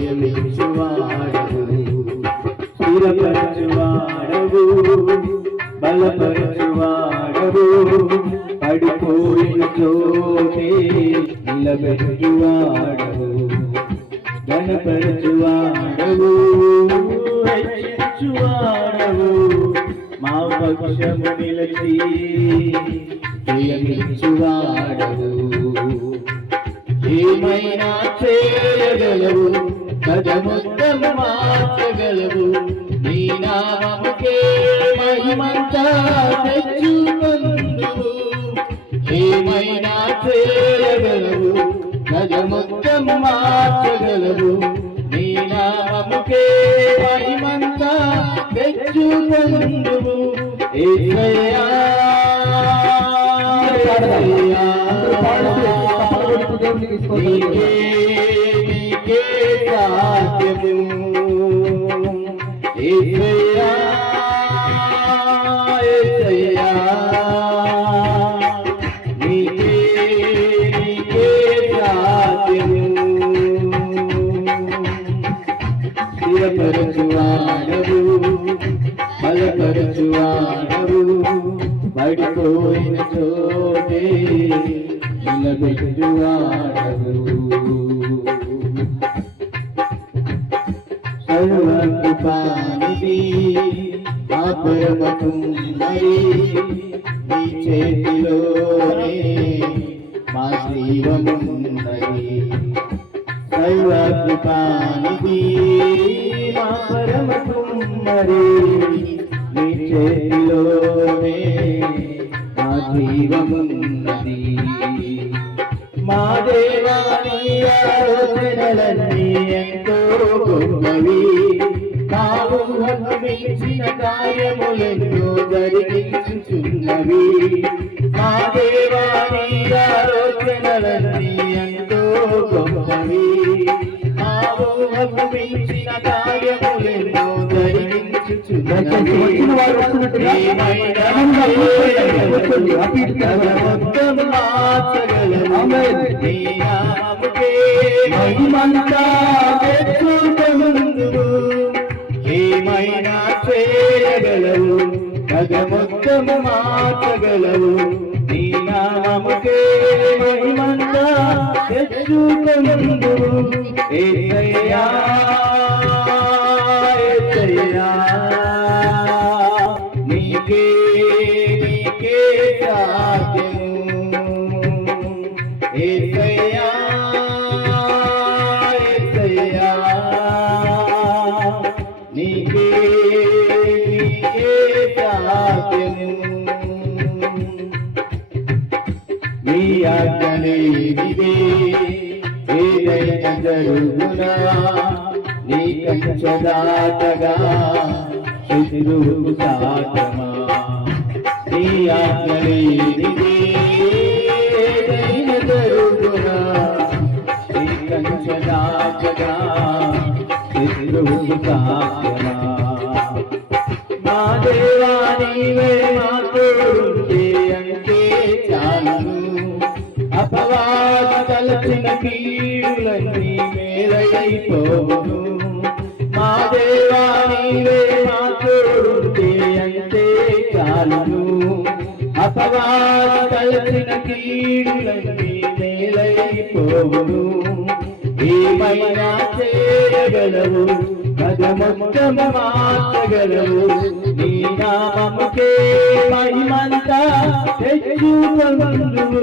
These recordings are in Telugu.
జయమిచ్చువాడవు స్థిరపరచువాడవు బలపరచువాడవు పడిపోయిన చోటే నిలబెట్టువాడవు గణపరచువాడవు హెచ్చించువాడవు మా పక్షము నిలచి ఏమైనా చేయగలవు? పదముద్దం మార్చగలవు. నీ నామముకే మహిమంతా తెచ్చుకొందువు ఏమైనా చేయగలవు? గజముద్దం మార్చగలవు. నీ నామముకే మహిమంతా తెచ్చుకొందువు ఏసయ్యా స్థిరపరచువాడవు బలపరచువాడవు. పడిపోయిన చోటే నిలబెట్టువాడవు. సర్వకృపానిధి ఆ పరమకు మరి నీ చేతిలోనే మా జీవమున్నది. సర్వకృపానిధి మా పరమకుమ్మరి నీ చేతిలోనే మా జీవమున్నది. మా దేవాని ఎంతో గొప్పవి. కావు మించిన కార్యములెన్నో జరిగించుచున్నవి. మా దేవాని ఎంతో గొప్పవి. వచ్చిన వారు అటు ఇటు మహిమంతా ఏమైనా చేయగలవు మార్చగలవు నీ మహిమంతా నీ ఆజ్ఞలేనిదే ఏదైనా జరుగునా నీ కంచదాటగా శత్రువుకు సాటమా నీ ఆజ్ఞలేనిదే ఏదైనా జరుగునా నీ కంచదాటగా శత్రువుకు సాటమా మా దేవా నీవే మా అపవాద తలచిన కీడులన్నీ మేలైపోవును మా దేవా నీవే మా తోడుంటే అంతే చాలును అపవాద తలచిన కీడులన్నీ మేలైపోవును ఏమైనా చేయగలవు పదముత్తమ మార్చగలవు నీ నామముకే మహిమంతా తెచ్చుకొందువు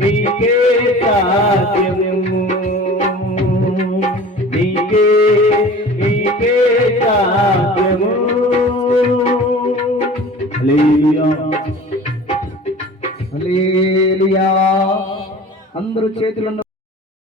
నీకే సాధ్యము. నీకే నీకే సాధ్యము. అందరూ చేతులను